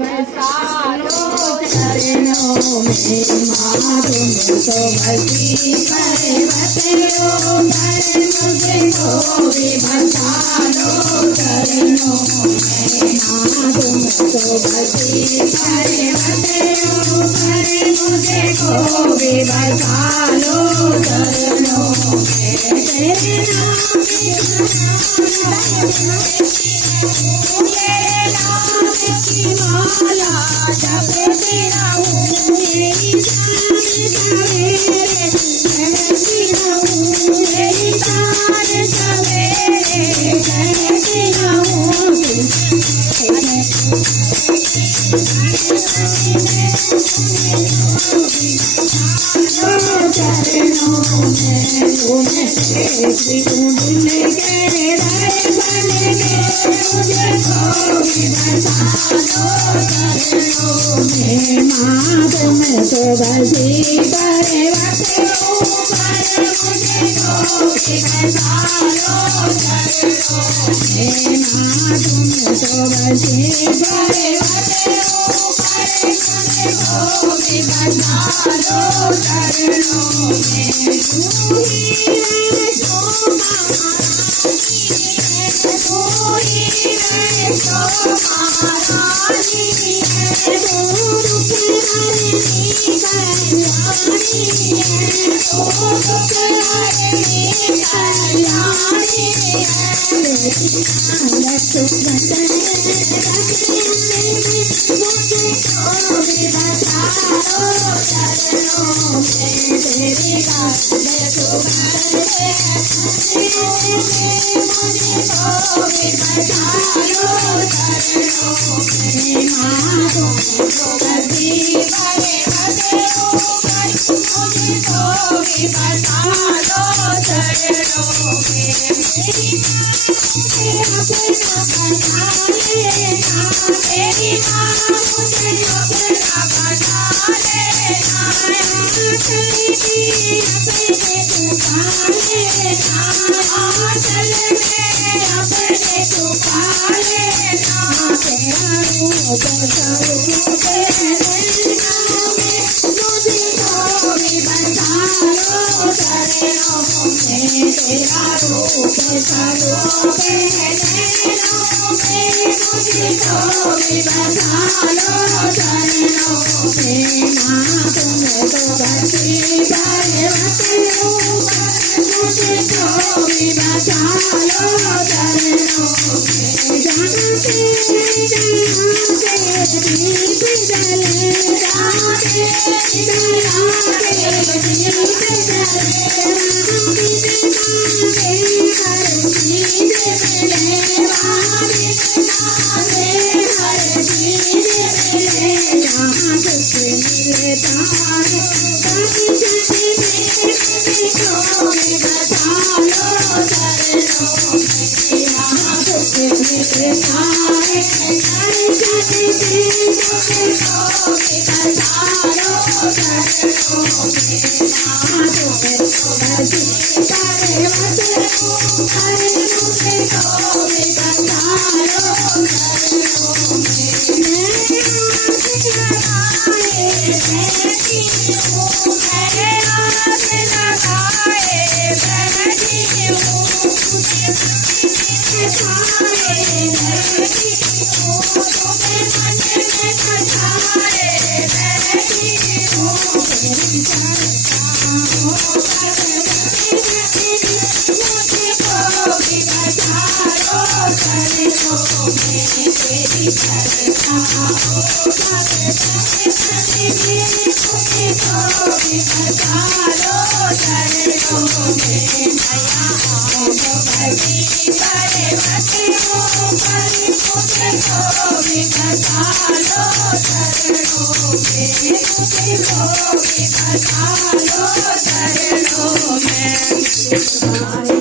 बसालो चरणों में माँ तुम तो बसी पर्वत हो कर मुझको भी बसालो चरणों में माँ तुम तो बसी पर्वत हो कर मुझको भी बसालो चरणों में तेरे नाम की माला जपती रहूं मेरी जान सवेरे कहती रहूं मेरी जान सवेरे कहती रहूं चरणों में तुम्हें दिल के राय बने मुझे को भी बसालो चरणों में माँ तुम तो बसी पर्वत ऊपर मुझे को भी बसालो चरणों में माँ तुम तो बसी पर्वत ऊपर मुझे को भी बसालो चरणों में तू ही है तो चरणों में